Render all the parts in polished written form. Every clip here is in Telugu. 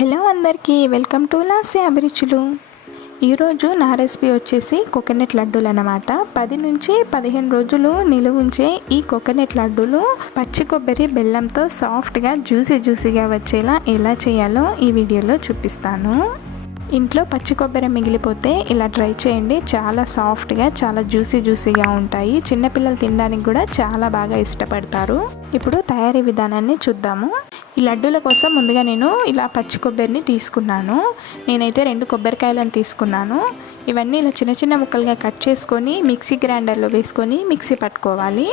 హలో అందరికీ వెల్కమ్ టు లాస్య అభిరుచులు. ఈరోజు నా రెసిపీ వచ్చేసి కోకోనట్ లడ్డూలు అన్నమాట. 10 నుంచి 15 రోజులు నిలువ ఉంచే ఈ కోకోనట్ లడ్డూలు పచ్చి కొబ్బరి బెల్లంతో సాఫ్ట్గా జ్యూసీగా వచ్చేలా ఎలా చేయాలో ఈ వీడియోలో చూపిస్తాను. ఇంట్లో పచ్చి కొబ్బరి మిగిలిపోతే ఇలా ట్రై చేయండి. చాలా సాఫ్ట్గా చాలా జ్యూసీగా ఉంటాయి. చిన్నపిల్లలు తినడానికి కూడా చాలా బాగా ఇష్టపడతారు. ఇప్పుడు తయారీ విధానాన్ని చూద్దాము. ఈ లడ్డూల కోసం ముందుగా నేను ఇలా పచ్చి కొబ్బరిని తీసుకున్నాను. నేనైతే 2 కొబ్బరికాయలను తీసుకున్నాను. ఇవన్నీ ఇలా చిన్న ముక్కలుగా కట్ చేసుకొని మిక్సీ గ్రైండర్లో వేసుకొని మిక్సీ పట్టుకోవాలి.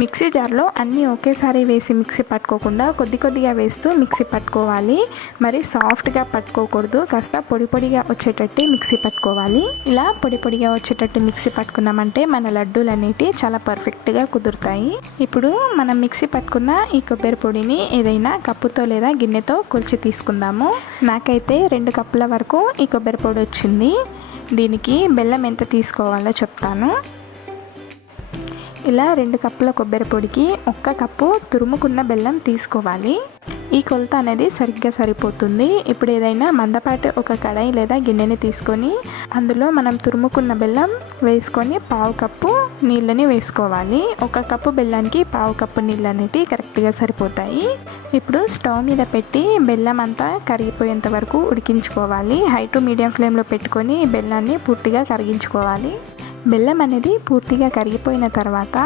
మిక్సీ జార్లో అన్నీ ఒకేసారి వేసి మిక్సీ పట్టుకోకుండా కొద్దిగా వేస్తూ మిక్సీ పట్టుకోవాలి. మరి సాఫ్ట్గా పట్టుకోకూడదు, కాస్త పొడిగా వచ్చేటట్టు మిక్సీ పట్టుకోవాలి. ఇలా పొడిగా వచ్చేటట్టు మిక్సీ పట్టుకున్నామంటే మన లడ్డూలు అనేటివి చాలా పర్ఫెక్ట్గా కుదురుతాయి. ఇప్పుడు మనం మిక్సీ పట్టుకున్న ఈ కొబ్బరి పొడిని ఏదైనా కప్పుతో లేదా గిన్నెతో కొలిచి తీసుకుందాము. నాకైతే 2 కప్పుల వరకు ఈ కొబ్బరి పొడి వచ్చింది. దీనికి బెల్లం ఎంత తీసుకోవాలో చెప్తాను. ఇలా 2 కప్పుల కొబ్బరి పొడికి 1 కప్పు తురుముకున్న బెల్లం తీసుకోవాలి. ఈ కొలత అనేది సరిగ్గా సరిపోతుంది. ఇప్పుడు ఏదైనా మందపాటి ఒక కడాయి లేదా గిన్నెని తీసుకొని అందులో మనం తురుముకున్న బెల్లం వేసుకొని 1/2 కప్పు నీళ్ళని వేసుకోవాలి. 1 కప్పు బెల్లానికి 1/2 కప్పు నీళ్ళు అనేవి కరెక్ట్గా సరిపోతాయి. ఇప్పుడు స్టవ్ మీద పెట్టి బెల్లం అంతా కరిగిపోయేంత వరకు ఉడికించుకోవాలి. హై టు మీడియం ఫ్లేమ్లో పెట్టుకొని బెల్లాన్ని పూర్తిగా కరిగించుకోవాలి. బెల్లం అనేది పూర్తిగా కరిగిపోయిన తర్వాత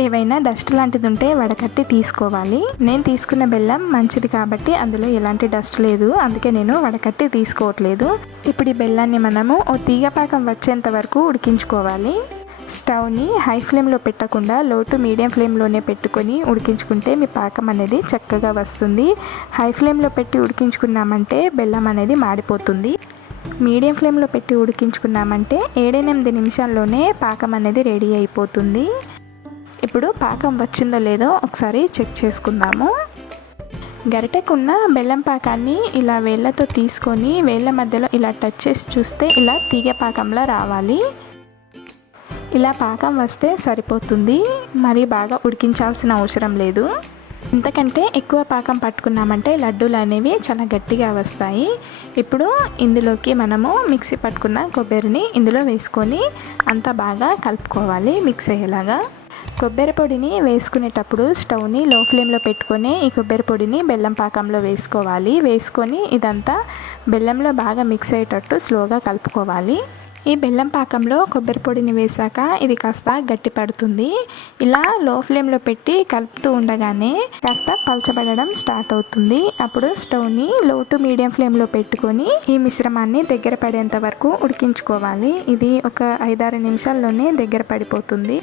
ఏవైనా డస్ట్ లాంటిది ఉంటే వడకట్టి తీసుకోవాలి. నేను తీసుకున్న బెల్లం మంచిది కాబట్టి అందులో ఎలాంటి డస్ట్ లేదు, అందుకే నేను వడకట్టి తీసుకోవట్లేదు. ఇప్పుడు ఈ బెల్లాన్ని మనము ఓ తీగ పాకం వచ్చేంత వరకు ఉడికించుకోవాలి. స్టవ్ని హై ఫ్లేమ్లో పెట్టకుండా లో టు మీడియం ఫ్లేమ్లోనే పెట్టుకొని ఉడికించుకుంటే మీ పాకం అనేది చక్కగా వస్తుంది. హై ఫ్లేమ్లో పెట్టి ఉడికించుకున్నామంటే బెల్లం అనేది మాడిపోతుంది. మీడియం ఫ్లేమ్లో పెట్టి ఉడికించుకున్నామంటే 7-8 నిమిషాల్లోనే పాకం అనేది రెడీ అయిపోతుంది. ఇప్పుడు పాకం వచ్చిందో లేదో ఒకసారి చెక్ చేసుకుందాము. గరిటెకున్న బెల్లం పాకాన్ని ఇలా వేళ్ళతో తీసుకొని వేళ్ళ మధ్యలో ఇలా టచ్ చేసి చూస్తే ఇలా తీగ పాకంలా రావాలి. ఇలా పాకం వస్తే సరిపోతుంది. మరి బాగా ఉడికించాల్సిన అవసరం లేదు. ఇంతకంటే ఎక్కువ పాకం పట్టుకున్నామంటే లడ్డూలు అనేవి చాలా గట్టిగా వస్తాయి. ఇప్పుడు ఇందులోకి మనము మిక్సీ పట్టుకున్న కొబ్బరిని ఇందులో వేసుకొని అంతా బాగా కలుపుకోవాలి మిక్స్ అయ్యేలాగా. కొబ్బరి పొడిని వేసుకునేటప్పుడు స్టవ్ని లో ఫ్లేమ్లో పెట్టుకొని ఈ కొబ్బరి పొడిని బెల్లం పాకంలో వేసుకోవాలి. వేసుకొని ఇదంతా బెల్లంలో బాగా మిక్స్ అయ్యేటట్టు స్లోగా కలుపుకోవాలి. ఈ బెల్లం పాకంలో కొబ్బరి పొడిని వేసాక ఇది కాస్త గట్టి పడుతుంది. ఇలా లో ఫ్లేమ్లో పెట్టి కలుపుతూ ఉండగానే కాస్త పలచబడడం స్టార్ట్ అవుతుంది. అప్పుడు స్టవ్ని లో టు మీడియం ఫ్లేమ్లో పెట్టుకొని ఈ మిశ్రమాన్ని దగ్గర పడేంత వరకు ఉడికించుకోవాలి. ఇది ఒక 5-6 నిమిషాల్లోనే దగ్గర పడిపోతుంది.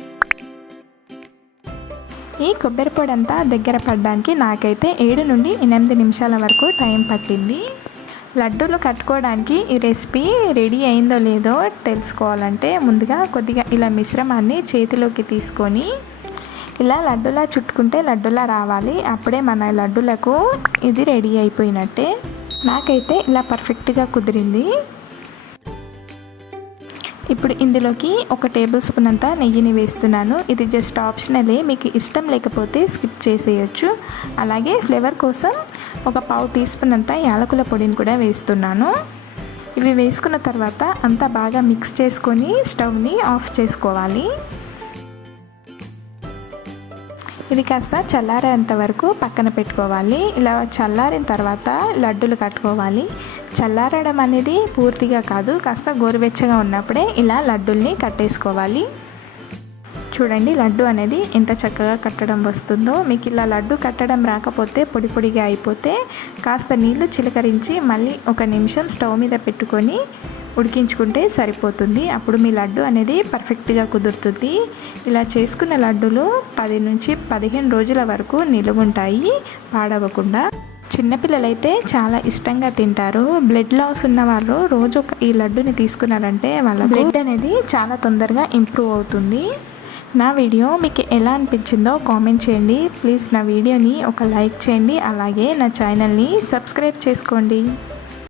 ఈ కొబ్బరి పొడి అంతా దగ్గర పడడానికి నాకైతే 7 నుండి 8 నిమిషాల వరకు టైం పట్టింది. లడ్డూలు కట్టుకోవడానికి ఈ రెసిపీ రెడీ అయిందో లేదో తెలుసుకోవాలంటే ముందుగా కొద్దిగా ఇలా మిశ్రమాన్ని చేతిలోకి తీసుకొని ఇలా లడ్డూలా చుట్టుకుంటే లడ్డూలా రావాలి. అప్పుడే మన లడ్డూలకు ఇది రెడీ అయిపోయినట్టే. నాకైతే ఇలా పర్ఫెక్ట్గా కుదిరింది. ఇప్పుడు ఇందులోకి 1 టేబుల్ స్పూన్ అంతా నెయ్యిని వేస్తున్నాను. ఇది జస్ట్ ఆప్షనలే, మీకు ఇష్టం లేకపోతే స్కిప్ చేసేయచ్చు. అలాగే ఫ్లేవర్ కోసం 1/4 టీ స్పూన్ అంతా యాలకుల పొడిని కూడా వేస్తున్నాను. ఇవి వేసుకున్న తర్వాత అంతా బాగా మిక్స్ చేసుకొని స్టవ్ని ఆఫ్ చేసుకోవాలి. ఇది కాస్త చల్లారేంత వరకు పక్కన పెట్టుకోవాలి. ఇలా చల్లారిన తర్వాత లడ్డూలు కట్టుకోవాలి. చల్లారడం అనేది పూర్తిగా కాదు, కాస్త గోరువెచ్చగా ఉన్నప్పుడే ఇలా లడ్డూల్ని కట్టేసుకోవాలి. చూడండి లడ్డు అనేది ఎంత చక్కగా కట్టడం వస్తుందో. మీకు ఇలా లడ్డు కట్టడం రాకపోతే పొడిగా అయిపోతే కాస్త నీళ్లు చిలకరించి మళ్ళీ 1 నిమిషం స్టవ్ మీద పెట్టుకొని ఉడికించుకుంటే సరిపోతుంది. అప్పుడు మీ లడ్డు అనేది పర్ఫెక్ట్గా కుదురుతుంది. ఇలా చేసుకున్న లడ్డూలు 10 నుంచి 15 రోజుల వరకు నిలువ ఉంటాయి పాడవకుండా. చిన్నపిల్లలైతే చాలా ఇష్టంగా తింటారు. బ్లడ్ లాస్ ఉన్న వాళ్ళు రోజు ఈ లడ్డుని తీసుకున్నారంటే వాళ్ళ బ్లడ్ అనేది చాలా తొందరగా ఇంప్రూవ్ అవుతుంది. నా వీడియో మీకు ఎలా అనిపించిందో కామెంట్ చేయండి. ప్లీజ్ నా వీడియోని ఒక లైక్ చేయండి. అలాగే నా ఛానల్ని సబ్స్క్రైబ్ చేసుకోండి.